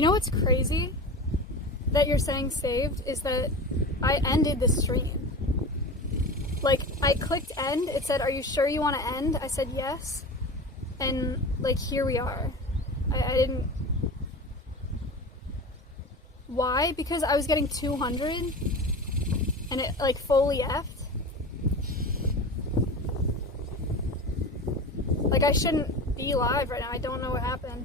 You know what's crazy that you're saying saved is that I ended the stream. Like, I clicked end, it said, are you sure you want to end? I said yes, and like, here we are. I didn't... Why? Because I was getting 200, and it like fully effed. Like, I shouldn't be live right now, I don't know what happened.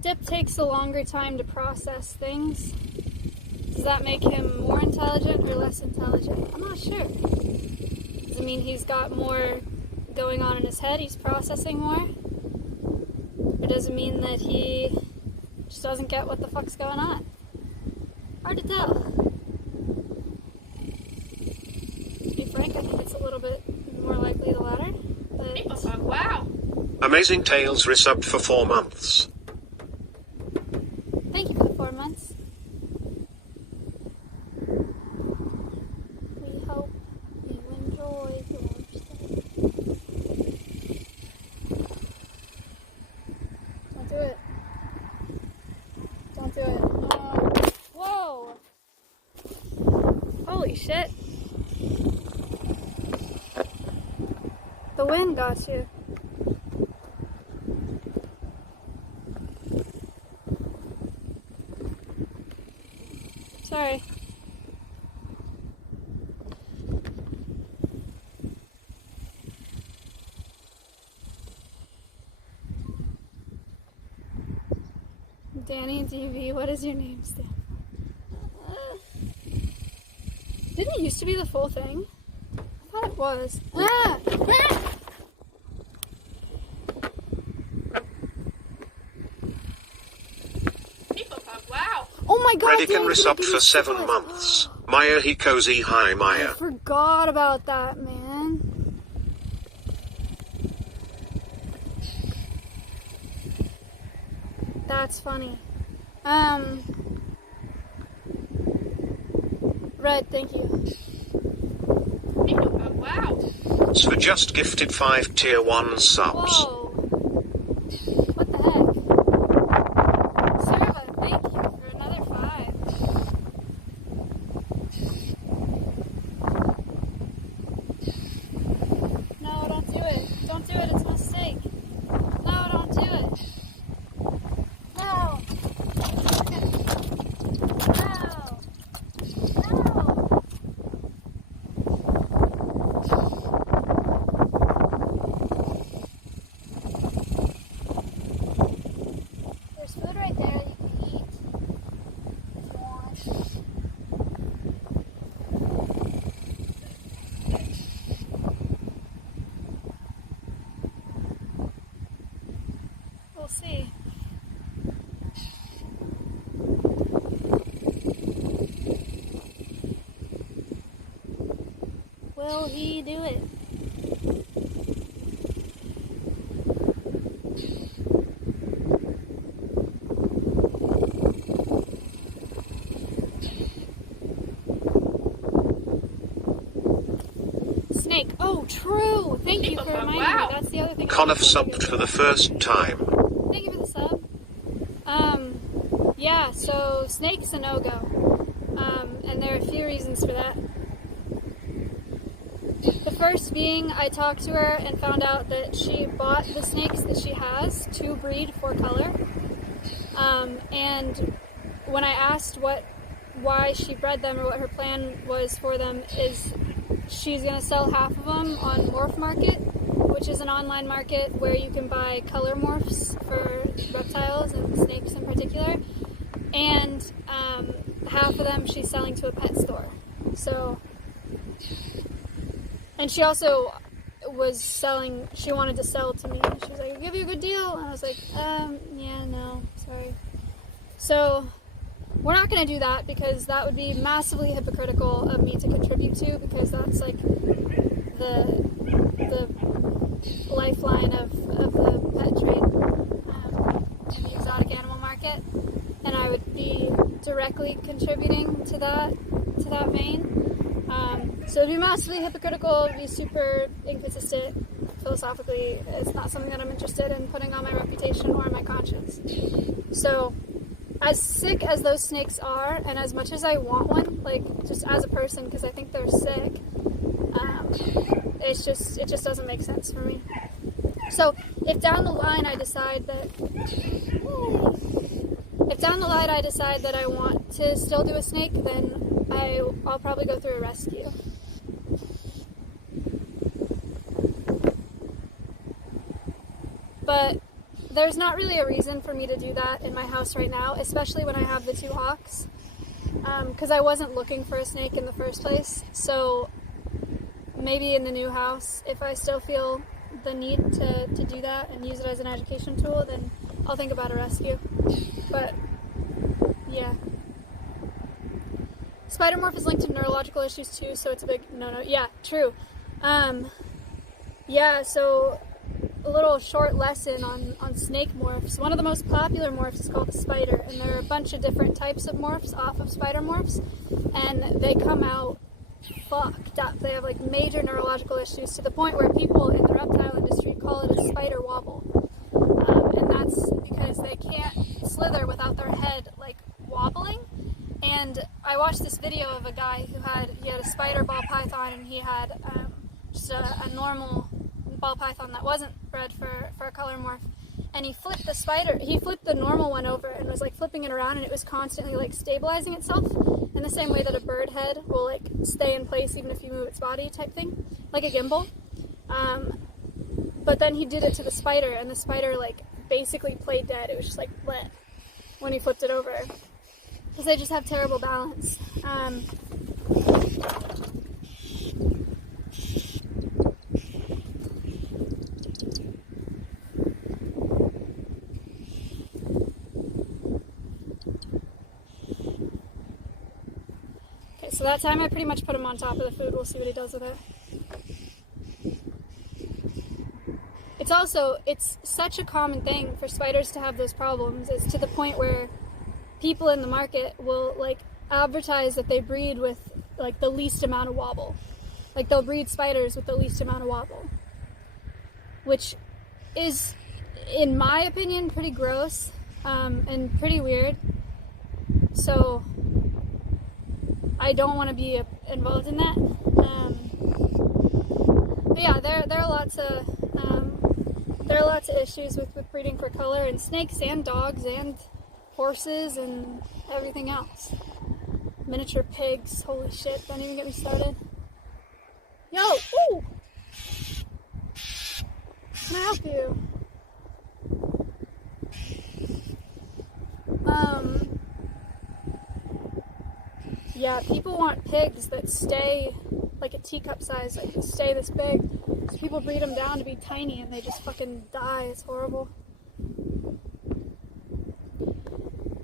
Dip takes a longer time to process things. Does that make him more intelligent or less intelligent? I'm not sure. Does it mean he's got more going on in his head, he's processing more? Or does it mean that he just doesn't get what the fuck's going on? Hard to tell. To be frank, I think it's a little bit more likely the latter. But... Wow! Amazing Tales resubbed for 4 months. Thank you for the 4 months. We hope you enjoy your stay. Don't do it. Don't do it. Whoa! Holy shit. The wind got you. Sorry. Danny DV, what does your name stand for? Didn't it used to be the full thing? I thought it was. Ah! Ah! Wow! Oh my god! Redican resubbed for 7 months. Maya Hikozi, hi Maya. I forgot about that, man. That's funny. Red, thank you. Wow! For just gifted 5 tier 1 subs. Whoa. What the heck? Serva, thank you for another 5. No, don't do it. Don't do it, it's a mistake. No, don't do it. No. No. No. There's food right there that you can eat if you want. We'll see. Will he do it? Snake. Oh, true. Thank you for reminding me. That's the other thing. Connor subbed for the first time. Thank you for the sub. Yeah, so Snake's a no-go. And there are a few reasons for that. The first being, I talked to her and found out that she bought the snakes that she has to breed for color. And when I asked why she bred them or what her plan was for them, is she's going to sell half of them on Morph Market, which is an online market where you can buy color morphs for reptiles and snakes in particular, and half of them she's selling to a pet store. So, and she also was selling, she wanted to sell to me. She was like, I'll give you a good deal. And I was like, yeah, no, sorry. So, we're not going to do that because that would be massively hypocritical of me to contribute to, because that's like the lifeline of the pet trade in the exotic animal market, and I would be directly contributing to that vein. So it'd be massively hypocritical, it'd be super inconsistent. Philosophically, it's not something that I'm interested in putting on my reputation or my conscience. So, as sick as those snakes are, and as much as I want one, like, just as a person, because I think they're sick, it just doesn't make sense for me. So, if down the line I decide that I want to still do a snake, then I'll probably go through a rescue. But there's not really a reason for me to do that in my house right now, especially when I have the 2 hawks, because I wasn't looking for a snake in the first place. So maybe in the new house, if I still feel the need to do that and use it as an education tool, then I'll think about a rescue. But yeah. Spidermorph is linked to neurological issues too, so it's a big no. Yeah, true. Yeah, so a little short lesson on snake morphs. One of the most popular morphs is called the spider, and there are a bunch of different types of morphs off of spider morphs, and they come out fucked up. They have like major neurological issues to the point where people in the reptile industry call it a spider wobble, and that's because they can't slither without their head like wobbling. And I watched this video of a guy who had a spider ball python, and he had just a normal ball python that wasn't bred for a color morph, and he flipped the normal one over and was like flipping it around, and it was constantly like stabilizing itself in the same way that a bird head will like stay in place even if you move its body type thing, like a gimbal. But then he did it to the spider, and the spider like basically played dead. It was just like bleh when he flipped it over, because they just have terrible balance. So that time I pretty much put him on top of the food. We'll see what he does with it. It's such a common thing for spiders to have those problems. It's to the point where people in the market will like advertise that they breed with like the least amount of wobble. Like they'll breed spiders with the least amount of wobble. Which is, in my opinion, pretty gross and pretty weird. So I don't want to be involved in that. But yeah, there are lots of issues with breeding for color, and snakes and dogs and horses and everything else. Miniature pigs, holy shit! Don't even get me started. Yo, ooh! Can I help you? Yeah, people want pigs that stay like a teacup size, like stay this big. So people breed them down to be tiny and they just fucking die. It's horrible.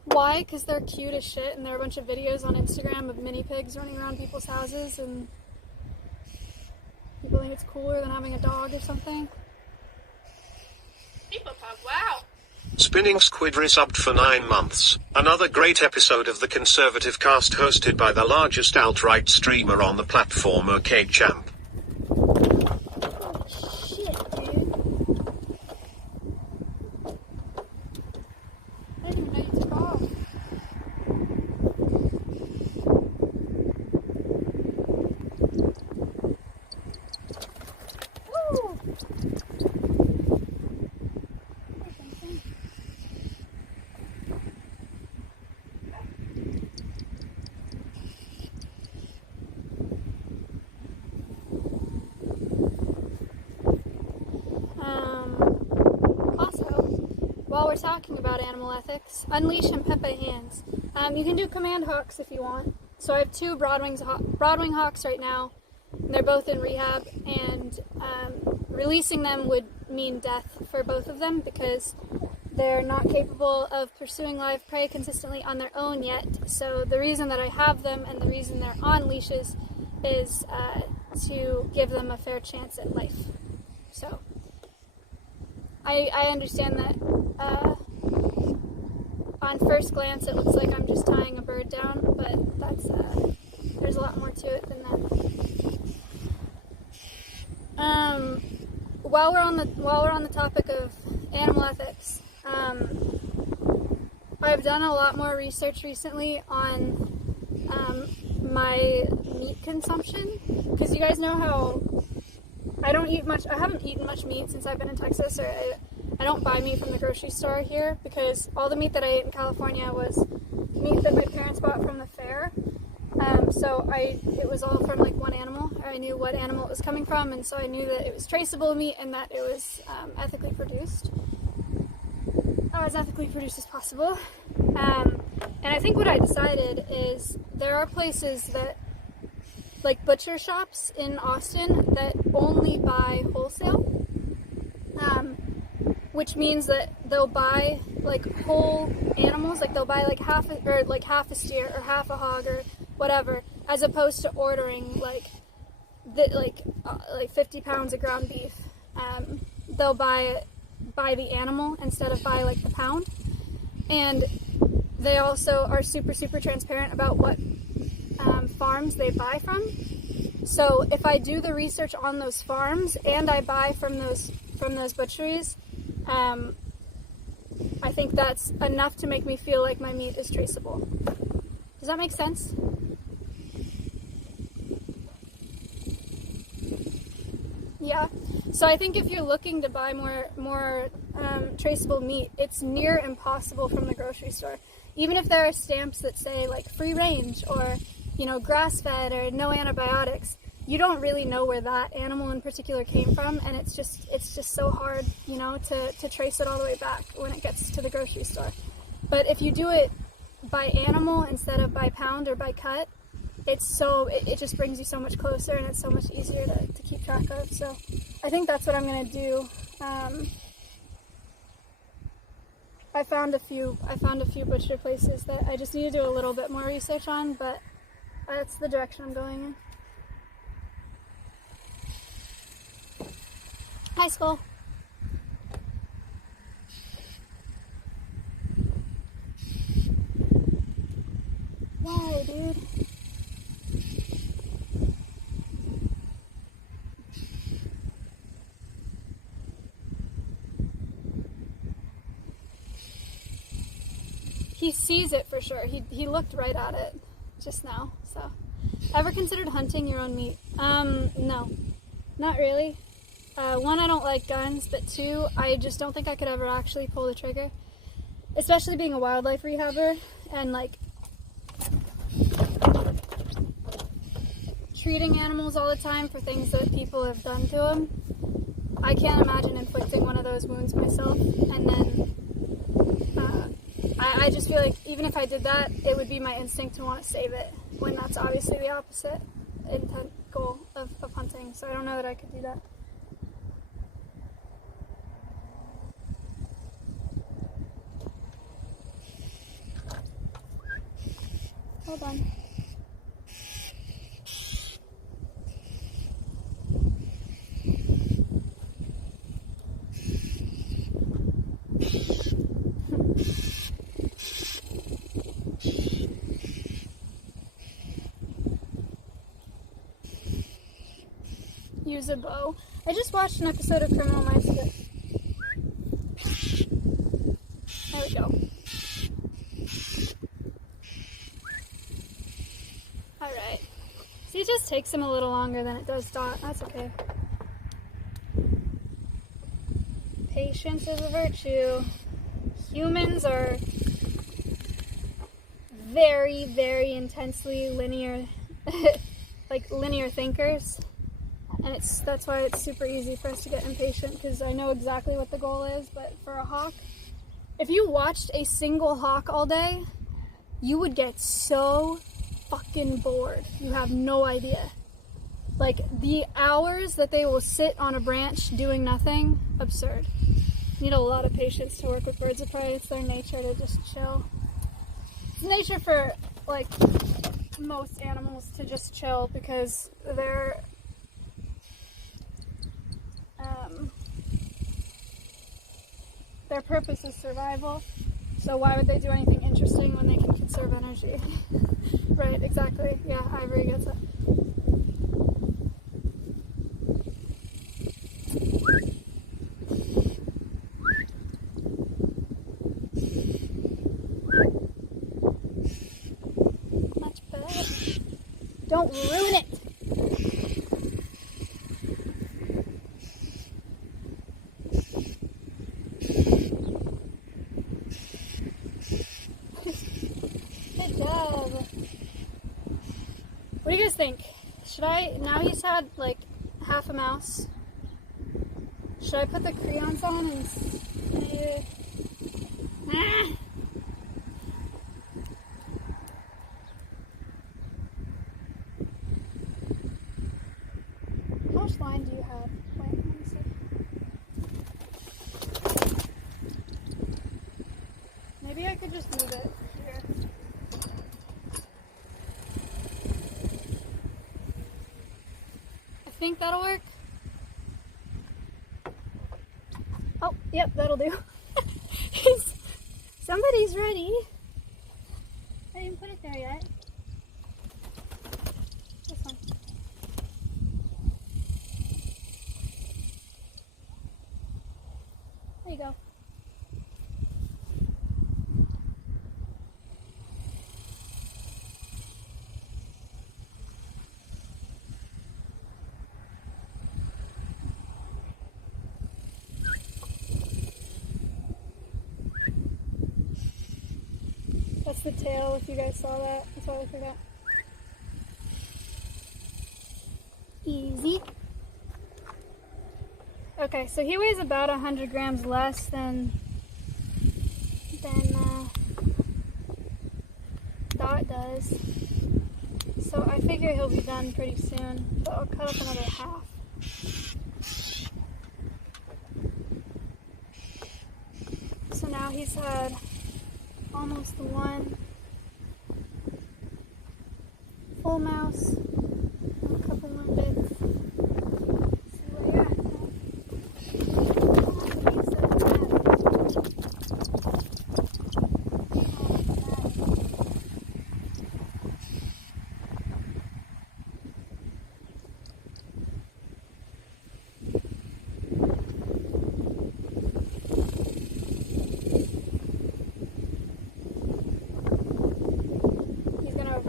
Why? Because they're cute as shit, and there are a bunch of videos on Instagram of mini pigs running around people's houses, and people think it's cooler than having a dog or something. People pug, wow. Spinning Squid resubbed for 9 months. Another great episode of the Conservative Cast hosted by the largest alt-right streamer on the platform, OK Champ. Holy shit, dude. I didn't even know you took off. Woo! While we're talking about animal ethics, unleash and Pepe hands. You can do command hawks if you want. So I have 2 Broadwing hawks right now, and they're both in rehab, and releasing them would mean death for both of them because they're not capable of pursuing live prey consistently on their own yet. So the reason that I have them and the reason they're on leashes is to give them a fair chance at life. So I understand that on first glance it looks like I'm just tying a bird down, but that's there's a lot more to it than that. while we're on the topic of animal ethics, I've done a lot more research recently on my meat consumption, because you guys know how I haven't eaten much meat since I've been in Texas, or I don't buy meat from the grocery store here, because all the meat that I ate in California was meat that my parents bought from the fair. So it was all from like one animal. I knew what animal it was coming from, and so I knew that it was traceable meat and that it was ethically produced. As ethically produced as possible. And I think what I decided is there are places that, like butcher shops in Austin, that only buy wholesale, which means that they'll buy like whole animals, like they'll buy like half a steer or half a hog or whatever, as opposed to ordering like 50 pounds of ground beef. They'll buy the animal instead of by like the pound, and they also are super transparent about what farms they buy from. So if I do the research on those farms and I buy from those butcheries, I think that's enough to make me feel like my meat is traceable. Does that make sense? Yeah. So I think if you're looking to buy more traceable meat, it's near impossible from the grocery store. Even if there are stamps that say like free range or, you know, grass fed or no antibiotics, you don't really know where that animal in particular came from, and it's just so hard, you know, to trace it all the way back when it gets to the grocery store. But if you do it by animal instead of by pound or by cut, it just brings you so much closer, and it's so much easier to keep track of. So I think that's what I'm gonna do. I found a few butcher places that I just need to do a little bit more research on, but that's the direction I'm going in. High school. Why, dude? He sees it for sure. He looked right at it just now. So, ever considered hunting your own meat? No, not really. One, I don't like guns, but two, I just don't think I could ever actually pull the trigger. Especially being a wildlife rehabber and like treating animals all the time for things that people have done to them. I can't imagine inflicting one of those wounds myself, and then I just feel like even if I did that, it would be my instinct to want to save it, when that's obviously the opposite intent goal of hunting. So I don't know that I could do that. Hold on. Use a bow. I just watched an episode of Criminal Minds. There we go. Alright. See, it just takes him a little longer than it does Dot. That's okay. Patience is a virtue. Humans are very, very intensely linear, like linear thinkers. And that's why it's super easy for us to get impatient, because I know exactly what the goal is. But for a hawk, if you watched a single hawk all day, you would get so fucking bored. You have no idea. Like, the hours that they will sit on a branch doing nothing, absurd. You need a lot of patience to work with birds of prey. It's their nature to just chill. It's nature for, like, most animals to just chill, because their purpose is survival, so why would they do anything interesting when they can conserve energy? Right, exactly. Yeah, Ivory gets it. Don't ruin it. Good job. What do you guys think? Should I, now he's had like half a mouse, should I put the crayons on and How much line do you have? Wait, let me see. Maybe I could just move it here. I think that'll work. Oh, yep, that'll do. Somebody's ready. I didn't put it there yet. This one. There you go. That's the tail, if you guys saw that. That's why I forgot. Easy. Okay, so he weighs about 100 grams less than Dot does. So I figure he'll be done pretty soon. But I'll cut up another half. So now he's had almost one full mouse, a couple more bits. See where you're at now.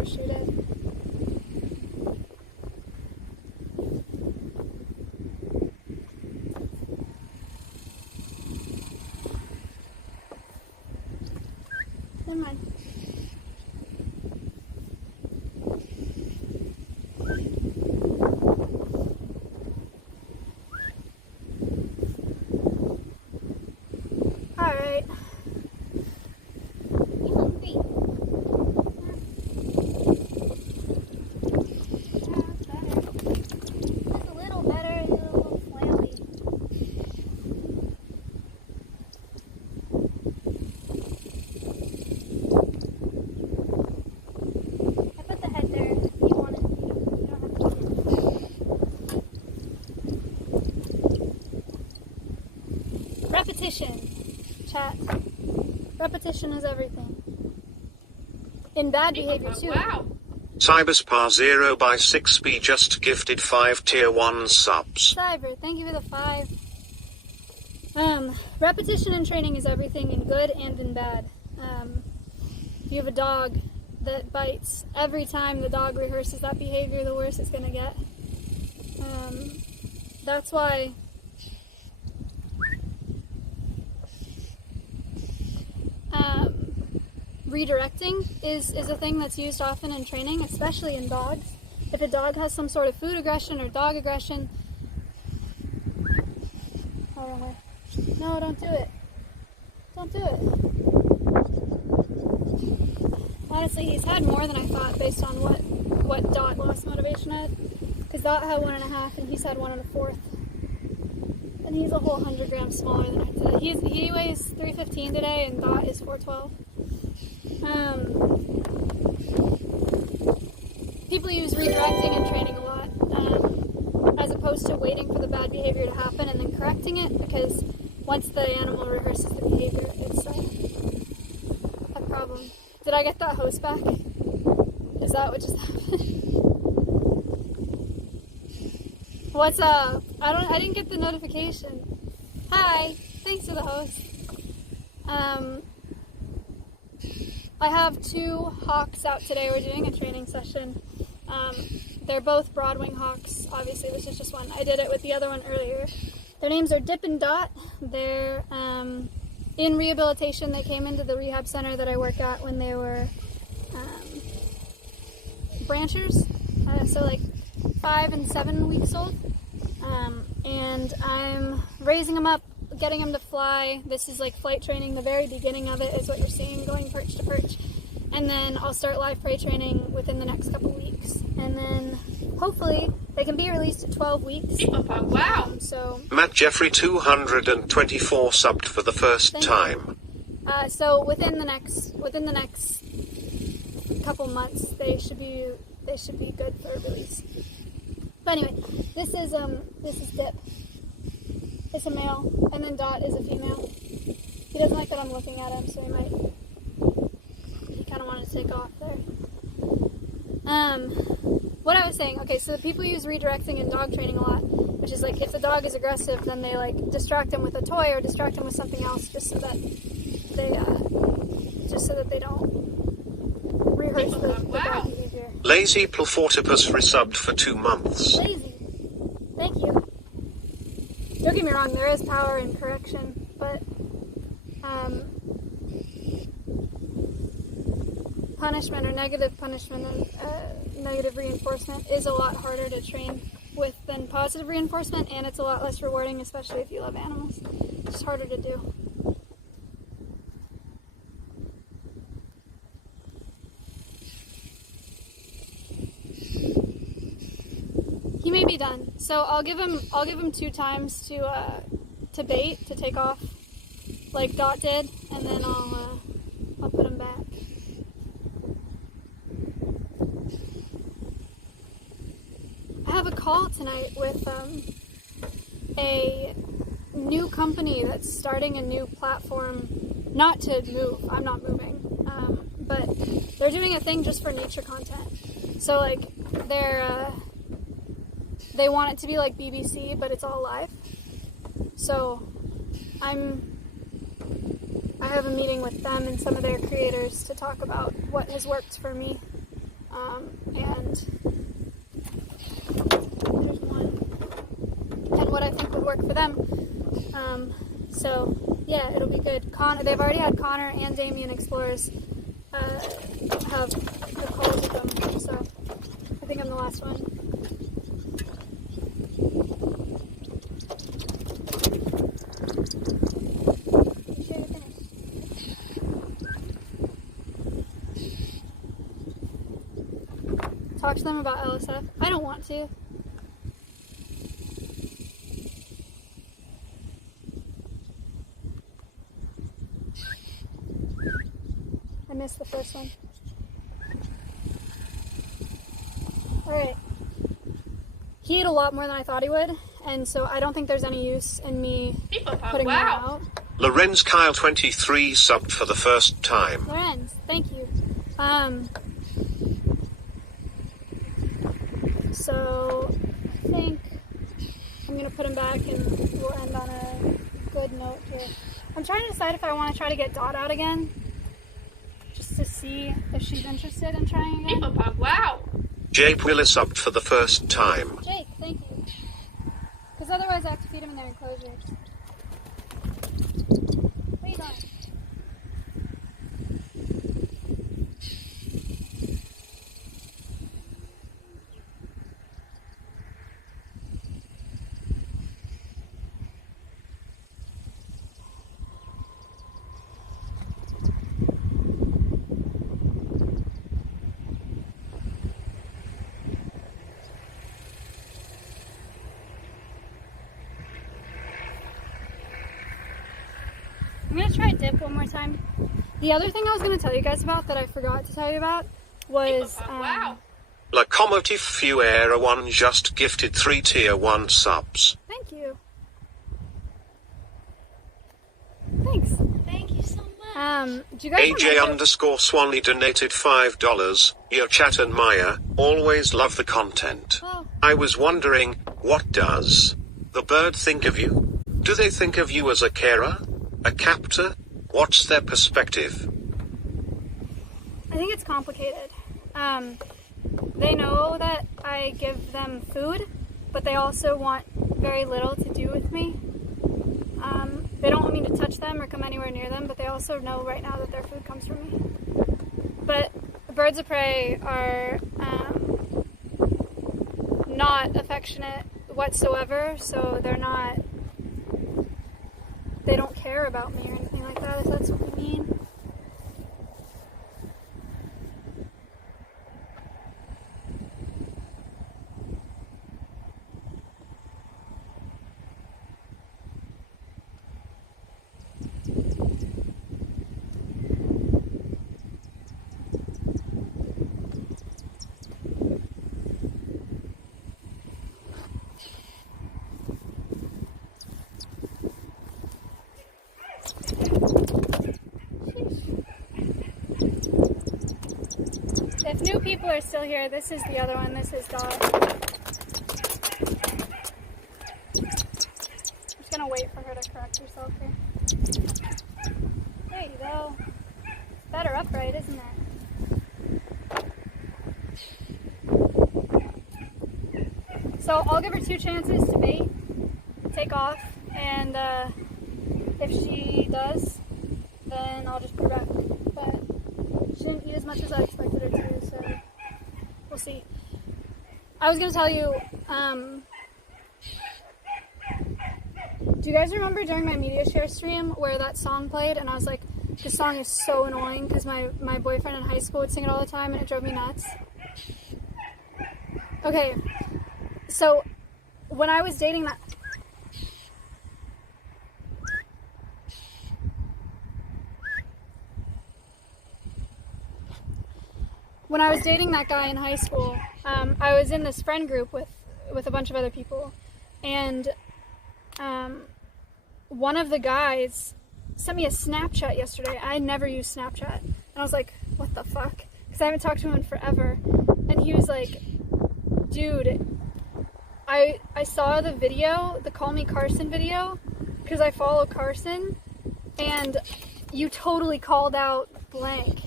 Shoot it. Never mind. All right. Repetition, chat. Repetition is everything. In bad behavior too. Wow. Cyberspar 0x6b just gifted 5 tier 1 subs. Cyber, thank you for the 5. Repetition in training is everything in good and in bad. If you have a dog that bites, every time the dog rehearses that behavior, the worse it's going to get. That's why redirecting is a thing that's used often in training, especially in dogs. If a dog has some sort of food aggression or dog aggression... Oh, wrong way. No, don't do it. Don't do it. Honestly, he's had more than I thought based on what Dot lost motivation had. Because Dot had 1.5 and he's had 1 1/4. And he's a whole 100 grams smaller than I today. He weighs 315 today and Dot is 412. People use redirecting in training a lot, as opposed to waiting for the bad behavior to happen and then correcting it, because once the animal rehearses the behavior, it's a problem. Did I get that hose back? Is that what just happened? What's up? I didn't get the notification. Hi, thanks for the host. I have 2 hawks out today. We're doing a training session. They're both Broadwing hawks. Obviously, this is just one. I did it with the other one earlier. Their names are Dip and Dot. They're in rehabilitation. They came into the rehab center that I work at when they were branchers, so like 5 and 7 weeks old. And I'm raising them up, getting them to fly. This is like flight training. The very beginning of it is what you're seeing, going perch to perch. And then I'll start live prey training within the next couple weeks. And then hopefully they can be released at 12 weeks. Wow. So Matt Jeffrey 224 subbed for the first time. So within the next couple months, they should be good for release. But anyway, this is Dip. It's a male, and then Dot is a female. He doesn't like that I'm looking at him, so he kind of wanted to take off there. What I was saying, okay, so the people use redirecting in dog training a lot, which is like if the dog is aggressive, then they like distract him with a toy or distract him with something else, just so that they don't rehearse the dog behavior. Lazy Plufortipus resubbed for 2 months. Lazy. Thank you. Don't get me wrong, there is power in correction, but punishment or negative punishment and negative reinforcement is a lot harder to train with than positive reinforcement, and it's a lot less rewarding, especially if you love animals. It's just harder to do. He may be done, so I'll give him 2 times to bait, to take off, like Dot did, and then I'll put him back. I have a call tonight with a new company that's starting a new platform. Not to move, I'm not moving, but they're doing a thing just for nature content. So like they want it to be like BBC, but it's all live. So I have a meeting with them and some of their creators to talk about what has worked for me, and there's one, and what I think would work for them. So yeah, it'll be good. They've already had Connor and Damien Explorers have the calls with them, so I think I'm the last one. Talk to them about LSF. I don't want to. I missed the first one. Alright. He ate a lot more than I thought he would, and so I don't think there's any use in me putting him out. Lorenz Kyle 23 subbed for the first time. Lorenz, thank you. So I think I'm gonna put him back and we'll end on a good note here. I'm trying to decide if I want to try to get Dot out again, just to see if she's interested in trying again. Wow. Jake Willis subbed for the first time. Jake, thank you. Because otherwise I have to feed him in their enclosure. What are you doing? I'm going to try Dip one more time. The other thing I was going to tell you guys about that I forgot to tell you about was... Locomotive Fuera 1 just gifted 3 tier 1 subs. Thank you. Thanks. Thank you so much. Do you guys AJ remember... underscore Swanley donated $5. Your chat and Maya, always love the content. Oh. I was wondering, what does the bird think of you? Do they think of you as a carer? A captor? What's their perspective? I think it's complicated. they know that I give them food, but they also want very little to do with me. They don't want me to touch them or come anywhere near them, but they also know right now that their food comes from me. But birds of prey are not affectionate whatsoever, so they don't care about me or anything like that, if that's what you mean. If new people are still here, this is the other one. This is Dot. I'm just gonna wait for her to correct herself here. There you go. It's better upright, isn't it? So I'll give her 2 chances to bait, take off, and if she does, then I'll just put her back. But she didn't eat as much as I expected her to, so we'll see. I was gonna tell you, do you guys remember during my media share stream where that song played and I was like, this song is so annoying because my boyfriend in high school would sing it all the time and it drove me nuts? Okay, so when I was dating that... When I was dating that guy in high school, I was in this friend group with a bunch of other people, and one of the guys sent me a Snapchat yesterday. I never used Snapchat, and I was like, what the fuck? Because I haven't talked to him in forever, and he was like, dude, I saw the video, the Call Me Carson video, because I follow Carson, and you totally called out blank.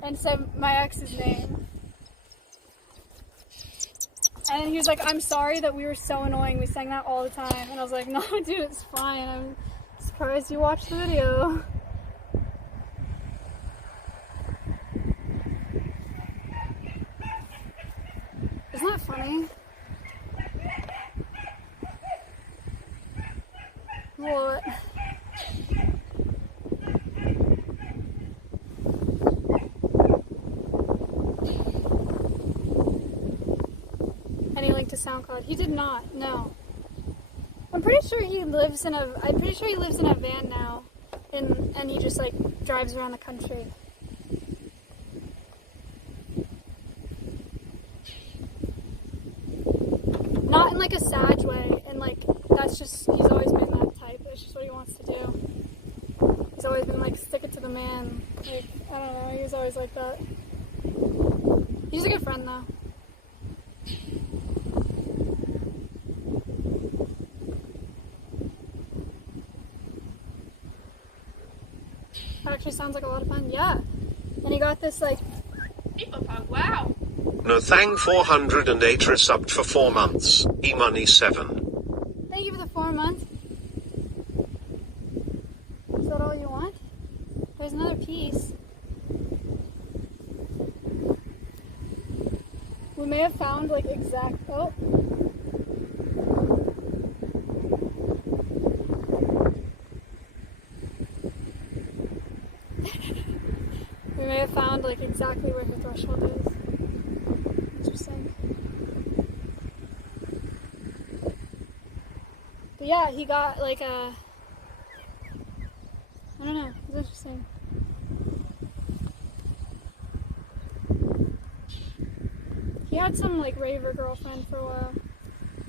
And said my ex's name. And he was like, I'm sorry that we were so annoying. We sang that all the time. And I was like, no, dude, it's fine. I'm surprised you watched the video. Isn't that funny? What? Any link to SoundCloud? He did not. No. I'm pretty sure he lives in a van now, and he just like drives around the country. Not in like a sad way, and like that's just, he's always been that type. It's just what he wants to do. He's always been like, stick it to the man. Like, I don't know, he was always like that. He's a good friend though. That actually sounds like a lot of fun. Yeah. And he got this like... Wow. No Thang 408 resubbed for 4 months. E-money 7. Thank you for the 4 months. Is that all you want? There's another piece. We may have found like exact... Oh. We may have found like exactly where her threshold is. Interesting. But yeah, he got like a... I don't know, it's interesting. He had some like raver girlfriend for a while.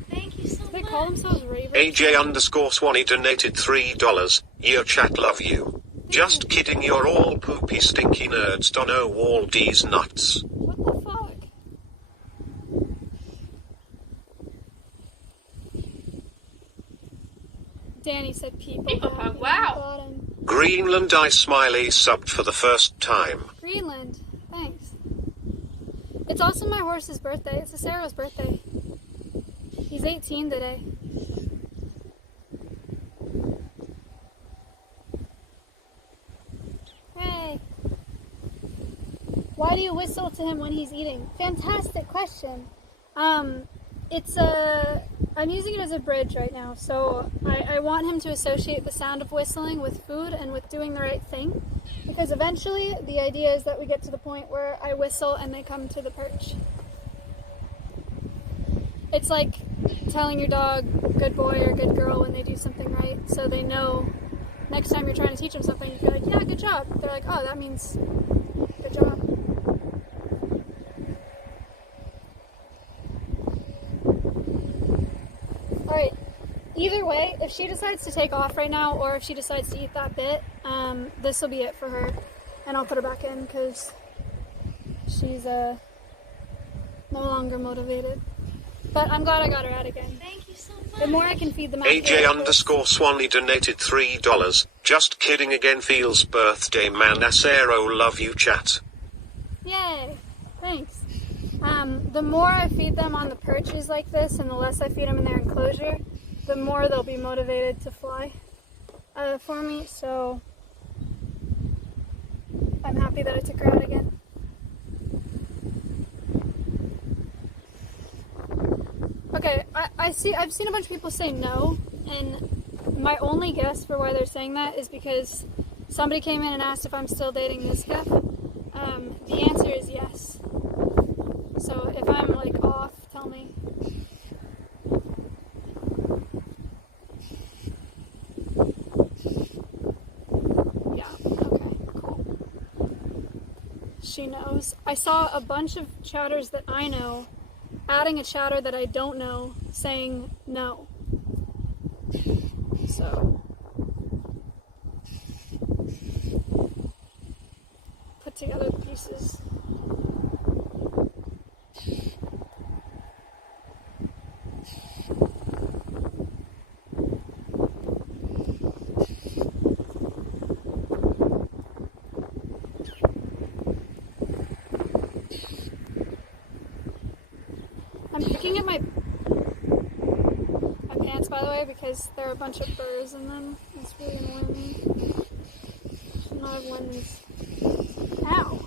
Thank you so much. Do they call themselves ravers? AJ_Swanee donated $3. Your chat love you. Just kidding, you're all poopy stinky nerds, don't know all these nuts. What the fuck? Danny said people. Wow. Greenland Ice Smiley subbed for the first time. Greenland, thanks. It's also my horse's birthday. It's Acero's birthday. He's 18 today. Hey. Why do you whistle to him when he's eating? Fantastic question. I'm using it as a bridge right now, so I want him to associate the sound of whistling with food and with doing the right thing, because eventually the idea is that we get to the point where I whistle and they come to the perch. It's like telling your dog good boy or good girl when they do something right, so they know next time you're trying to teach them something, you're like, yeah, good job. They're like, oh, that means good job. Alright, either way, if she decides to take off right now, or if she decides to eat that bit, this will be it for her, and I'll put her back in, because she's no longer motivated. But I'm glad I got her out again. Thank you so much. The more I can feed them out. AJ_Swanee donated $3. Just kidding again. Feels birthday man. Acero love you chat. Yay. Thanks. The more I feed them on the perches like this and the less I feed them in their enclosure, the more they'll be motivated to fly for me. So I'm happy that I took her out again. Okay, I've seen a bunch of people say no, and my only guess for why they're saying that is because somebody came in and asked if I'm still dating this guy. The answer is yes. So if I'm like off, tell me. Yeah, okay, cool. She knows. I saw a bunch of chatters that I know adding a chatter that I don't know, saying no. So, put together the pieces. I'm picking at my pants, by the way, because there are a bunch of burrs in them. It's really annoying me. Should not have worn these. Ow!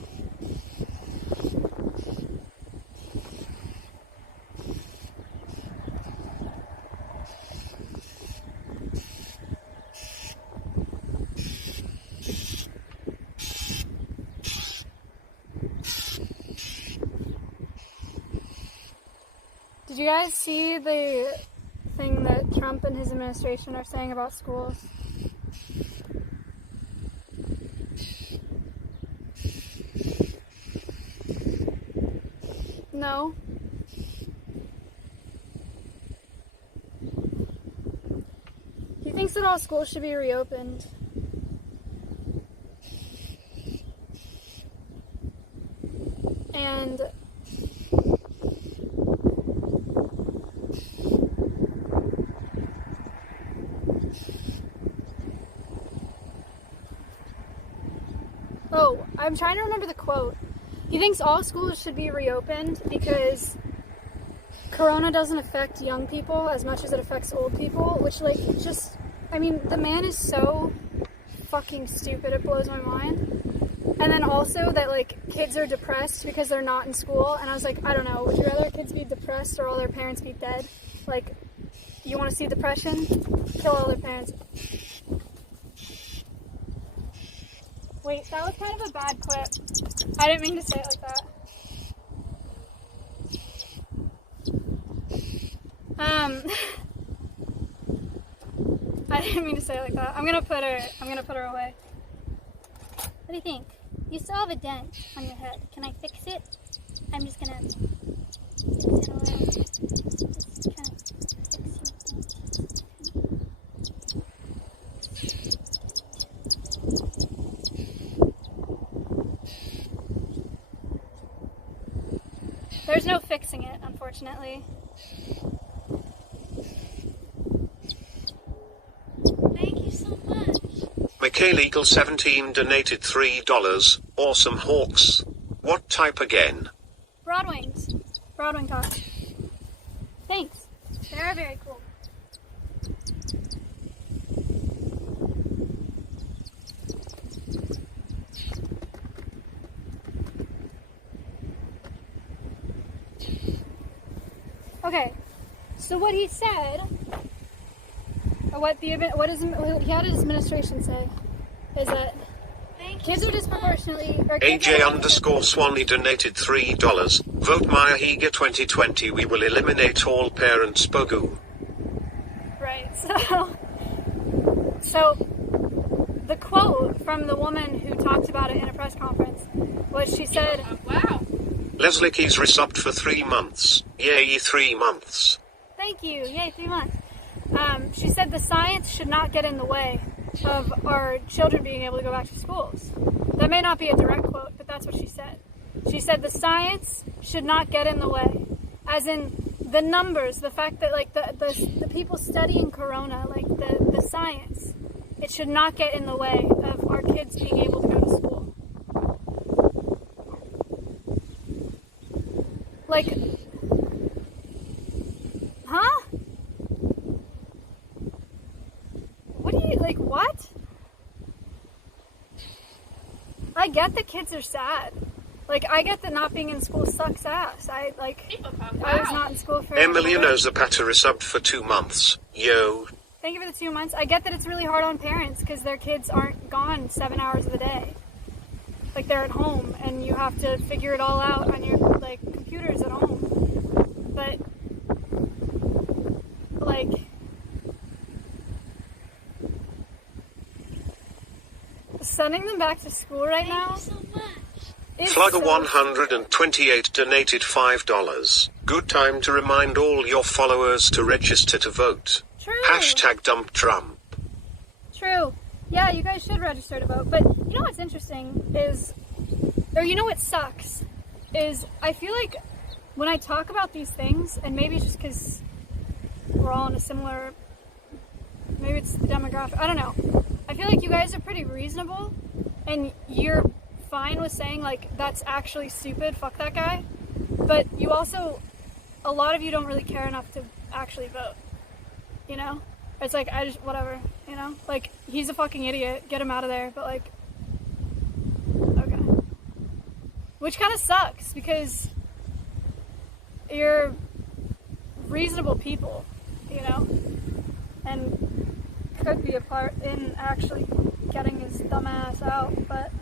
Did you guys see the thing that Trump and his administration are saying about schools? No? He thinks that all schools should be reopened. And I'm trying to remember the quote. He thinks all schools should be reopened because Corona doesn't affect young people as much as it affects old people, which, like, just, I mean, the man is so fucking stupid, it blows my mind. And then also that, like, kids are depressed because they're not in school, and I was like, I don't know, would you rather kids be depressed or all their parents be dead? Like, you want to see depression? Kill all their parents. Wait, that was kind of a bad clip. I didn't mean to say it like that. I didn't mean to say it like that. I'm gonna put her away. What do you think? You still have a dent on your head. Can I fix it? I'm just gonna fix it a little. Just trying to fix your dent. There's no fixing it, unfortunately. Thank you so much. McKaylegal17 donated $3. Awesome hawks. What type again? Broadwing. Broadwing talk. Thanks. Very, very cool. Okay, so what he said, or what he had his administration say, is that kids are disproportionately. AJ_Swanee donated $3. Vote Maya Higa 2020. We will eliminate all parents. Bogu. Right. So the quote from the woman who talked about it in a press conference was she said, Wow. Leslie Keys resubbed for 3 months. Yay, 3 months. "Thank you, yay, 3 months." She said the science should not get in the way of our children being able to go back to schools. That may not be a direct quote, but that's what she said. She said the science should not get in the way, as in the numbers, the fact that like the people studying corona, like the science, it should not get in the way of our kids being able to go to school. Like, huh? What do you, like, what? I get that kids are sad. Like, I get that not being in school sucks ass. I was not in school for... Emiliano Zapata resubbed for 2 months. Yo. Thank you for the 2 months. I get that it's really hard on parents because their kids aren't gone 7 hours of the day. Like, they're at home and you have to figure it all out on your, like, computers at home. But, like... sending them back to school right now Thank you so much. is Flugger so 128 donated $5. Good time to remind all your followers to register to vote. true. #dump Trump. True. Yeah, you guys should register to vote. But you know what's interesting is, or you know what sucks, is I feel like when I talk about these things, and maybe it's just because we're all in a similar, maybe it's the demographic, I don't know. I feel like you guys are pretty reasonable, and you're fine with saying, like, that's actually stupid, fuck that guy. But you also, a lot of you don't really care enough to actually vote. You know? It's like, I just, whatever, you know? Like, he's a fucking idiot, get him out of there, but like, okay. Which kind of sucks, because you're reasonable people, you know? And could be a part in actually getting his dumb ass out, but...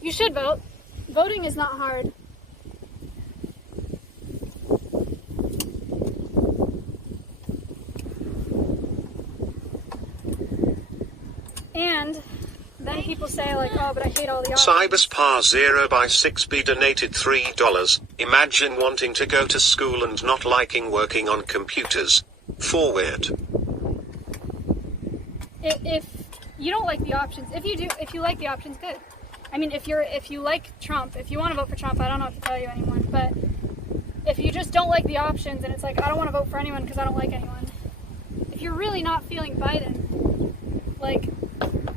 you should vote. Voting is not hard. And then people say like, oh, but I hate all the options. Cyberspar 0/6B donated $3. Imagine wanting to go to school and not liking working on computers. Forward. If you don't like the options, if you like the options, good. I mean, if you like Trump, if you want to vote for Trump, I don't know what to tell you anymore, but if you just don't like the options and it's like, I don't want to vote for anyone because I don't like anyone. If you're really not feeling Biden, like,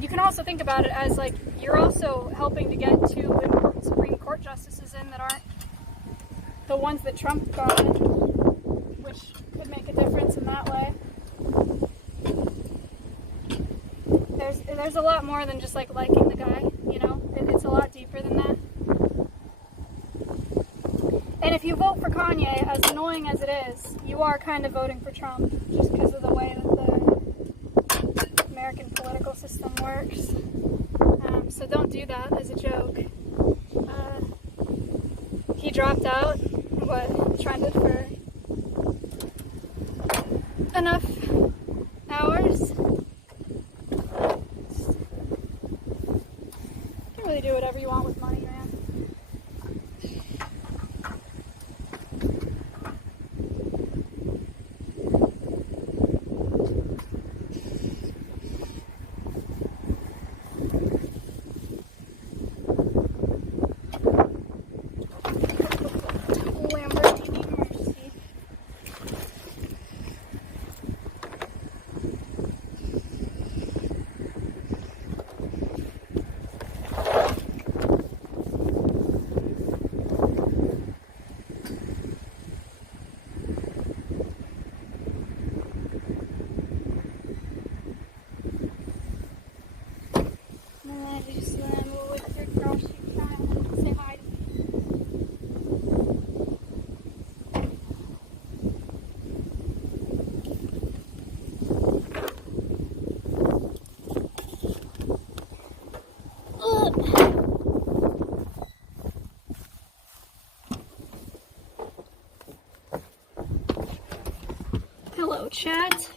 you can also think about it as like, you're also helping to get 2 important Supreme Court justices in that aren't the ones that Trump got in, which could make a difference in that way. There's a lot more than just like liking the guy, you know? It's a lot deeper than that. And if you vote for Kanye, as annoying as it is, you are kind of voting for Trump just because of the way that the American political system works. So don't do that as a joke. He dropped out, trended for enough hours. You can really do whatever you want with money, man. chat.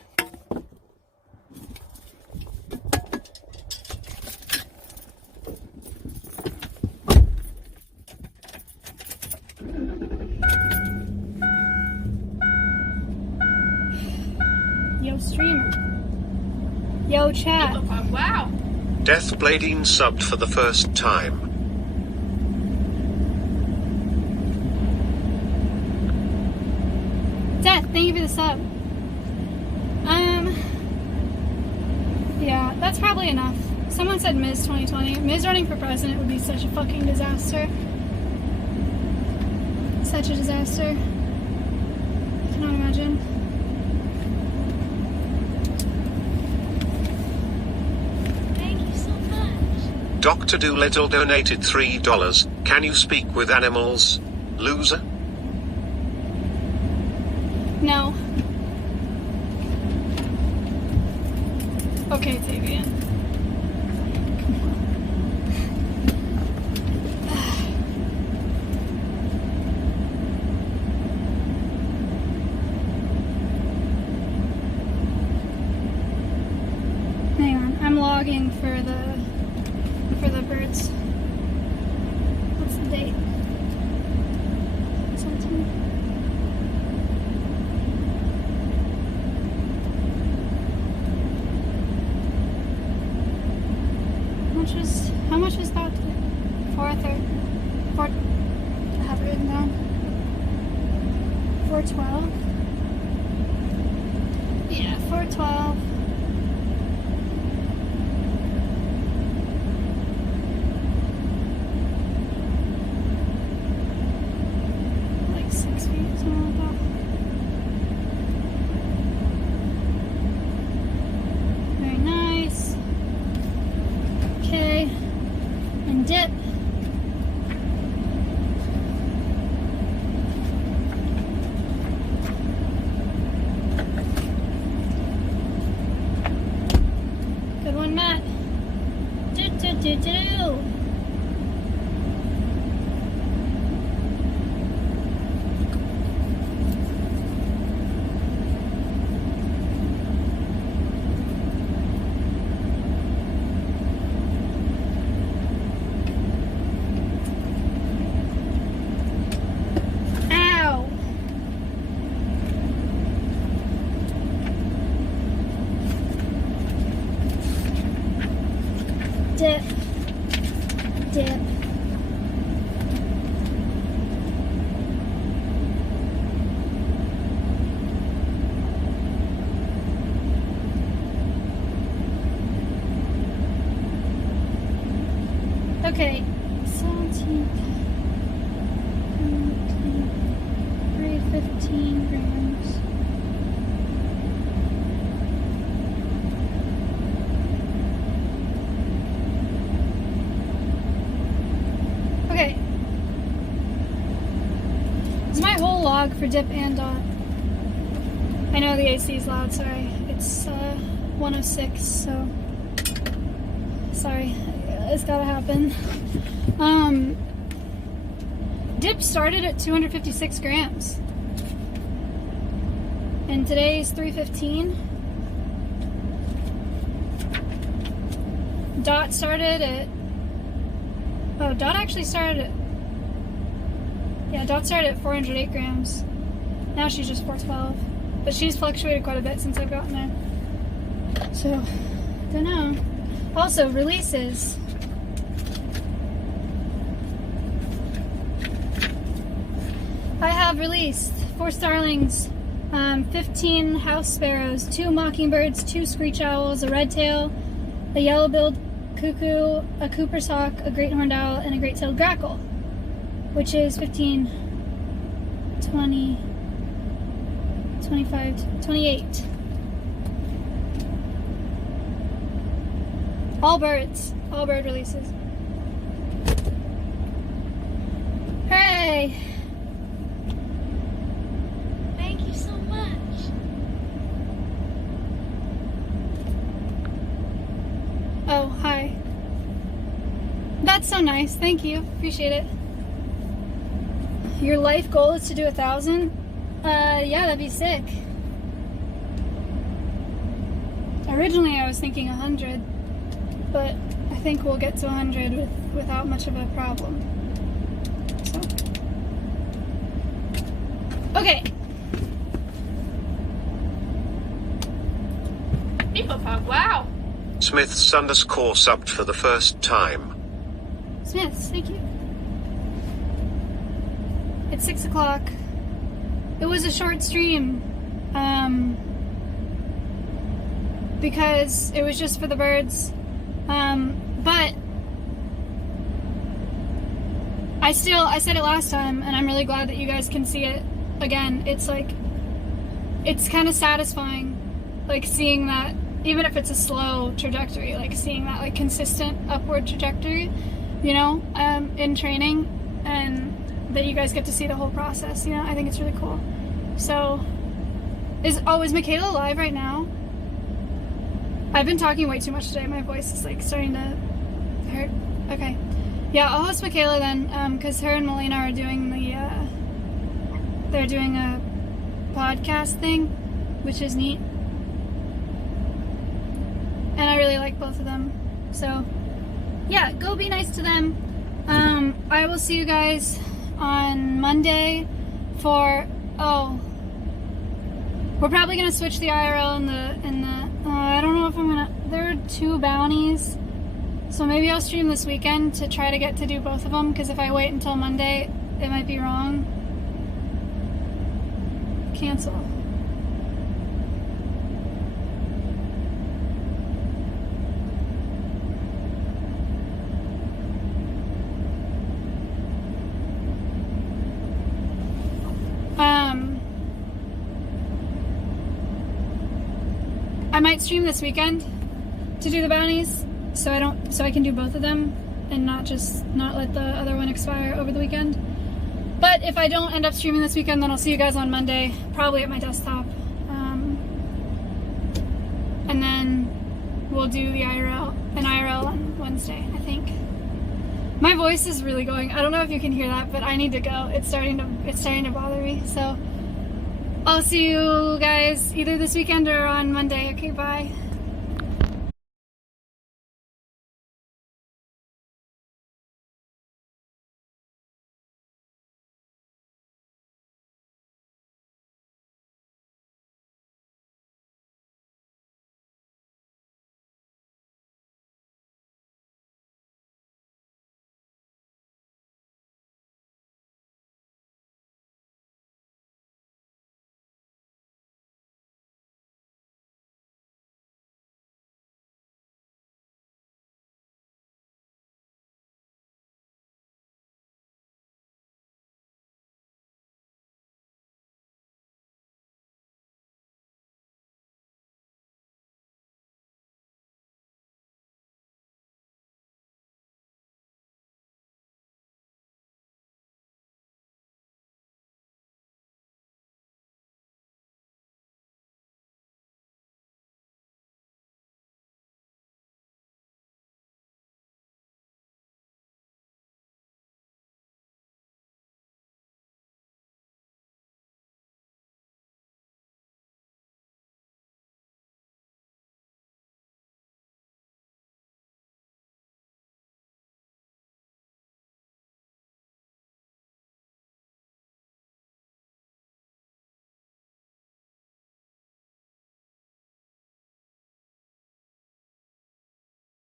Yo, streamer. Yo, chat. Wow. Death Blading subbed for the first time. Death, thank you for the sub. Yeah, that's probably enough. Someone said Miz 2020. Miz running for president would be such a fucking disaster. Such a disaster. I cannot imagine. Thank you so much. Dr. Doolittle donated $3. Can you speak with animals, loser? No. Okay, Tavian. Hang on, I'm logging for the birds. What's the date? 17. How much was that? 4 I have it written down. 412. Yeah, 412. Like 6 feet, something like that. Very nice. Okay, and dip. Good one, Matt. Do. Dip. Okay, 17, 315 grams. Okay. Is my whole log for dip and dot? I know the AC is loud, sorry. It's 106, so sorry. It's gotta happen. Dip started at 256 grams. And today's 315. Dot started at... Oh, Dot actually started at... Yeah, Dot started at 408 grams. Now she's just 412. But she's fluctuated quite a bit since I've gotten there. So, don't know. Also, releases. I have released 4 starlings, 15 house sparrows, 2 mockingbirds, 2 screech owls, a red tail, a yellow-billed cuckoo, a cooper's hawk, a great horned owl, and a great-tailed grackle, which is 15, 20, 25, 28. All birds, all bird releases. Hooray! Thank you so much. Oh, hi. That's so nice. Thank you. Appreciate it. Your life goal is to do 1,000? Yeah, that'd be sick. Originally I was thinking 100, but I think we'll get to 100 without much of a problem. So. Okay. People talk, wow. Smith's underscore subbed for the first time. Smiths, thank you. It's 6 o'clock. It was a short stream. Because it was just for the birds. But I said it last time, and I'm really glad that you guys can see it again. It's like, it's kind of satisfying, like seeing that, even if it's a slow trajectory, like seeing that like consistent upward trajectory, you know, in training, and that you guys get to see the whole process, you know. I think it's really cool. So, is Michaela live right now? I've been talking way too much today. My voice is like starting to hurt. Okay. Yeah, I'll host Michaela then, because her and Melina are doing they're doing a podcast thing, which is neat. And I really like both of them. So, yeah, go be nice to them. I will see you guys on Monday for, we're probably going to switch the IRL and the I don't know if I'm gonna, there are 2 bounties, so maybe I'll stream this weekend to try to get to do both of them, because if I wait until Monday, it might be wrong. Cancel. I might stream this weekend to do the bounties, so I can do both of them and not let the other one expire over the weekend. But if I don't end up streaming this weekend, then I'll see you guys on Monday, probably at my desktop. And then we'll do the IRL on Wednesday, I think. My voice is really going. I don't know if you can hear that, but I need to go. It's starting to bother me. So I'll see you guys either this weekend or on Monday. Okay, bye.